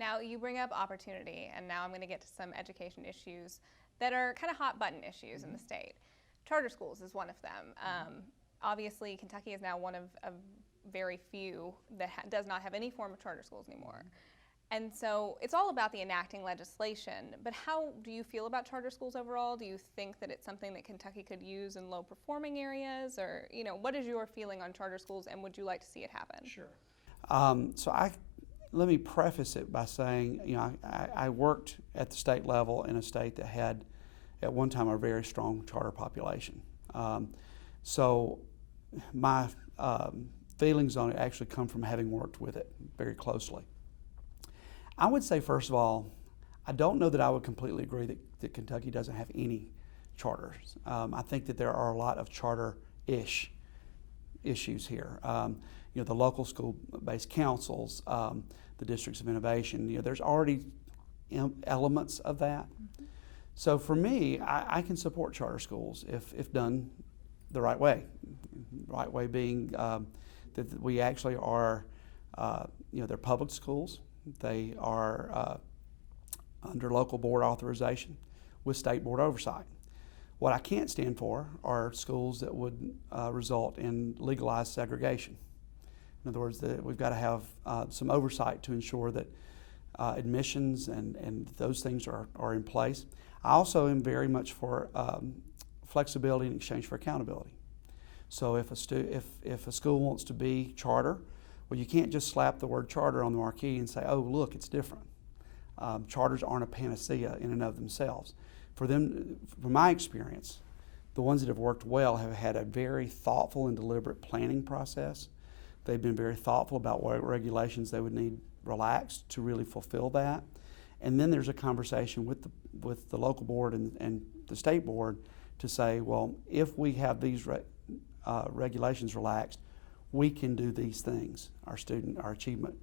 Now, you bring up opportunity, and now I'm going to get to some education issues that are kind of hot button issues in the state. Charter schools is one of them. Obviously, Kentucky is now one of very few that does not have any form of charter schools anymore. And so it's all about the enacting legislation, but how do you feel about charter schools overall? Do you think that it's something that Kentucky could use in low performing areas, or what is your feeling on charter schools, and would you like to see it happen? Sure. Let me preface it by saying, I worked at the state level in a state that had at one time a very strong charter population. So my feelings on it actually come from having worked with it very closely. I would say, first of all, I don't know that I would completely agree that Kentucky doesn't have any charters. I think that there are a lot of charter-ish issues here. The local school-based councils, the districts of innovation, there's already elements of that. Mm-hmm. So for me, I can support charter schools if done the right way. Right way being that we actually are, they're public schools. They are under local board authorization with state board oversight. What I can't stand for are schools that would result in legalized segregation. In other words, we've got to have some oversight to ensure that admissions and those things are in place. I also am very much for flexibility in exchange for accountability. So if a school wants to be charter, well, you can't just slap the word charter on the marquee and say, oh, look, it's different. Charters aren't a panacea in and of themselves. From my experience, the ones that have worked well have had a very thoughtful and deliberate planning process. They've been very thoughtful about what regulations they would need relaxed to really fulfill that. And then there's a conversation with the local board and the state board to say, well, if we have these regulations relaxed, we can do these things. Our achievement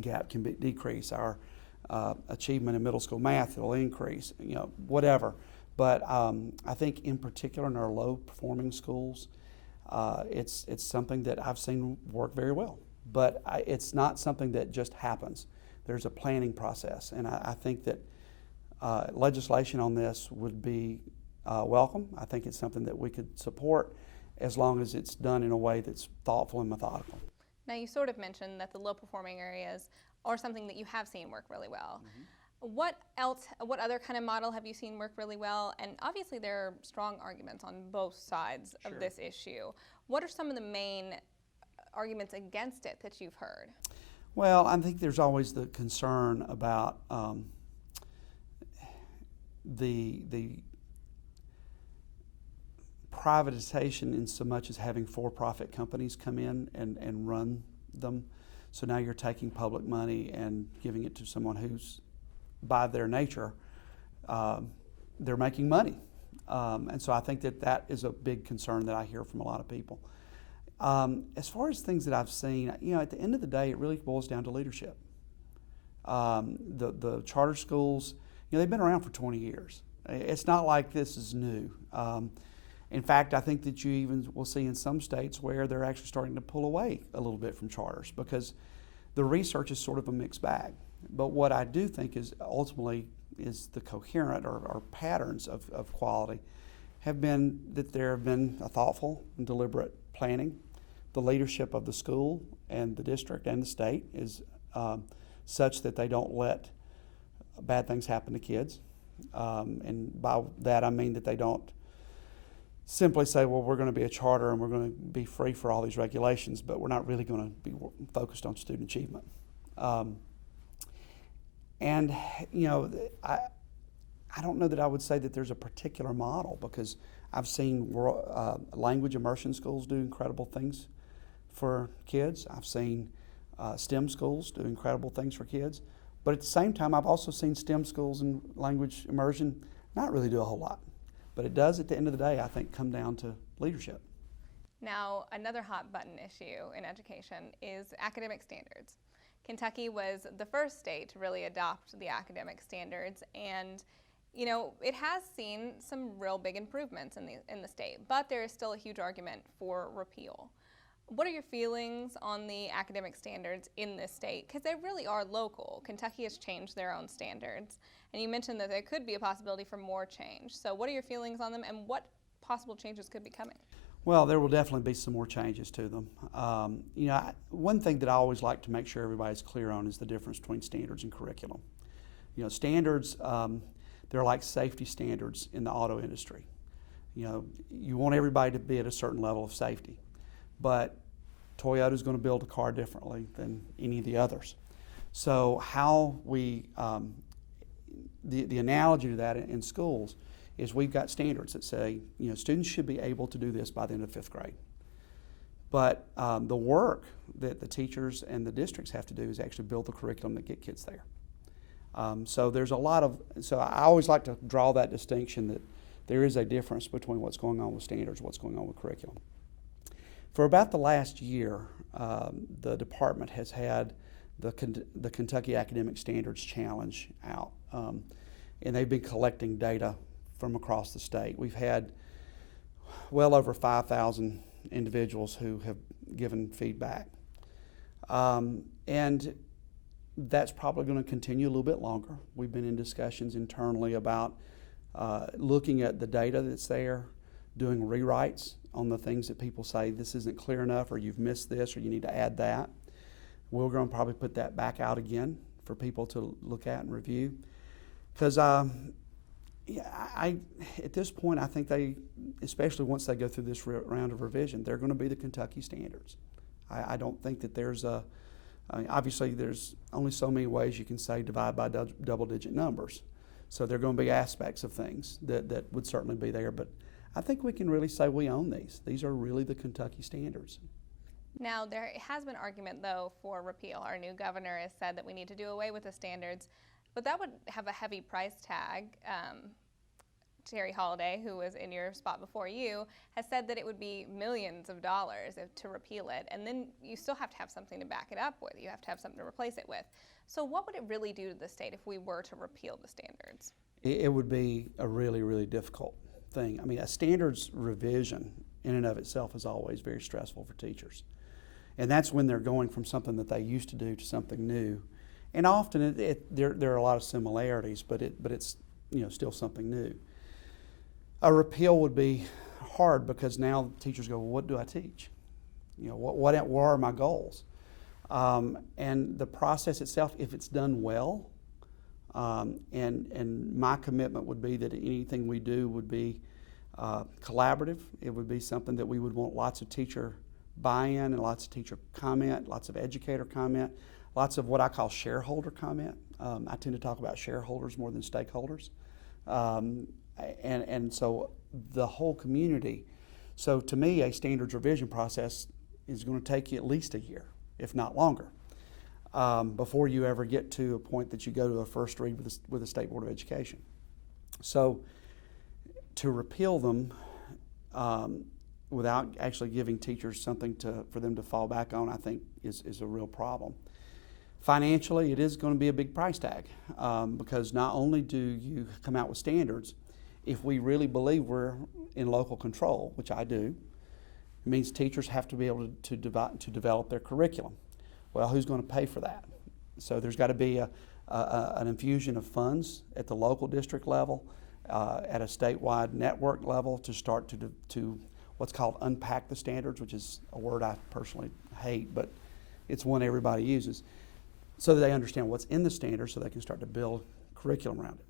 gap can decrease. Our achievement in middle school math will increase. Whatever. But I think in particular in our low performing schools, it's something that I've seen work very well. But it's not something that just happens. There's a planning process, and I think that legislation on this would be welcome. I think it's something that we could support as long as it's done in a way that's thoughtful and methodical. Now, you sort of mentioned that the low-performing areas are something that you have seen work really well. Mm-hmm. What other kind of model have you seen work really well? And obviously there are strong arguments on both sides of this issue. What are some of the main arguments against it that you've heard? Well, I think there's always the concern about the privatization in so much as having for-profit companies come in and run them. So now you're taking public money and giving it to someone who's, by their nature, they're making money. And so I think that is a big concern that I hear from a lot of people. As far as things that I've seen, at the end of the day, it really boils down to leadership. The charter schools, they've been around for 20 years. It's not like this is new. In fact, I think that you even will see in some states where they're actually starting to pull away a little bit from charters because the research is sort of a mixed bag. But what I do think is ultimately is the coherent or patterns of quality have been that there have been a thoughtful and deliberate planning. The leadership of the school and the district and the state is such that they don't let bad things happen to kids. And by that I mean that they don't simply say, well, we're going to be a charter and we're going to be free for all these regulations, but we're not really going to be focused on student achievement. I don't know that I would say that there's a particular model because I've seen language immersion schools do incredible things for kids. I've seen STEM schools do incredible things for kids. But at the same time, I've also seen STEM schools and language immersion not really do a whole lot. But it does, at the end of the day, I think, come down to leadership. Now, another hot button issue in education is academic standards. Kentucky was the first state to really adopt the academic standards, and it has seen some real big improvements in the state, but there is still a huge argument for repeal. What are your feelings on the academic standards in this state? Because they really are local. Kentucky has changed their own standards. And you mentioned that there could be a possibility for more change. So what are your feelings on them, and what possible changes could be coming? Well, there will definitely be some more changes to them. One thing that I always like to make sure everybody's clear on is the difference between standards and curriculum. Standards, they're like safety standards in the auto industry. You want everybody to be at a certain level of safety, but Toyota's going to build a car differently than any of the others. So how the analogy to that in schools is we've got standards that say, students should be able to do this by the end of 5th grade. But the work that the teachers and the districts have to do is actually build the curriculum that get kids there. So I always like to draw that distinction that there is a difference between what's going on with standards and what's going on with curriculum. For about the last year, the department has had the Kentucky Academic Standards Challenge out, and they've been collecting data from across the state. We've had well over 5,000 individuals who have given feedback, and that's probably going to continue a little bit longer. We've been in discussions internally about looking at the data that's there, doing rewrites on the things that people say this isn't clear enough, or you've missed this, or you need to add that. We're going to probably put that back out again for people to look at and review. Because at this point, I think they, especially once they go through this round of revision, they're going to be the Kentucky standards. I don't think that there's obviously there's only so many ways you can say divide by double-digit numbers. So there are going to be aspects of things that would certainly be there, but I think we can really say we own these. These are really the Kentucky standards. Now, there has been argument, though, for repeal. Our new governor has said that we need to do away with the standards, but that would have a heavy price tag. Terry Holliday, who was in your spot before you, has said that it would be millions of dollars to repeal it, and then you still have to have something to back it up with. You have to have something to replace it with. So what would it really do to the state if we were to repeal the standards? It would be a really, really difficult thing. I mean, a standards revision in and of itself is always very stressful for teachers. And that's when they're going from something that they used to do to something new. And often there are a lot of similarities, but it's still something new. A repeal would be hard because now teachers go, well, what do I teach? What are my goals? And the process itself, if it's done well, and my commitment would be that anything we do would be collaborative. It would be something that we would want lots of teacher buy-in and lots of teacher comment, lots of educator comment, lots of what I call shareholder comment. I tend to talk about shareholders more than stakeholders. And so the whole community. So to me, a standards revision process is going to take you at least a year, if not longer, before you ever get to a point that you go to a first read with the State Board of Education. So to repeal them without actually giving teachers something for them to fall back on, I think is a real problem. Financially, it is going to be a big price tag because not only do you come out with standards, if we really believe we're in local control, which I do, it means teachers have to be able to develop their curriculum. Well, who's going to pay for that? So there's got to be an infusion of funds at the local district level, at a statewide network level to start to what's called unpack the standards, which is a word I personally hate, but it's one everybody uses, so that they understand what's in the standards so they can start to build curriculum around it.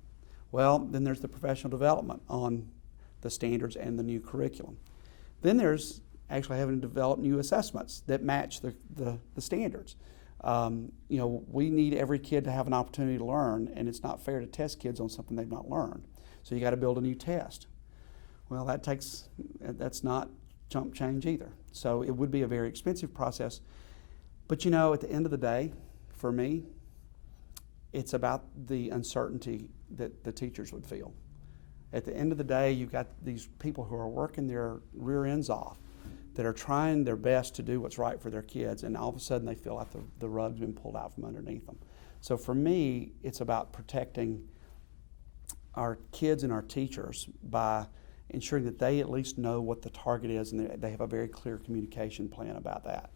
Well, then there's the professional development on the standards and the new curriculum. Then there's actually having to develop new assessments that match the standards. We need every kid to have an opportunity to learn, and it's not fair to test kids on something they've not learned. So you got to build a new test. Well, that's not chump change either. So it would be a very expensive process. But at the end of the day, for me, it's about the uncertainty that the teachers would feel. At the end of the day, you've got these people who are working their rear ends off, that are trying their best to do what's right for their kids, and all of a sudden they feel like the rug's been pulled out from underneath them. So for me, it's about protecting our kids and our teachers by ensuring that they at least know what the target is and they have a very clear communication plan about that.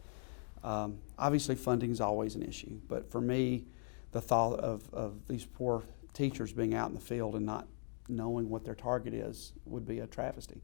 Obviously, funding is always an issue, but for me, the thought of these poor teachers being out in the field and not knowing what their target is would be a travesty.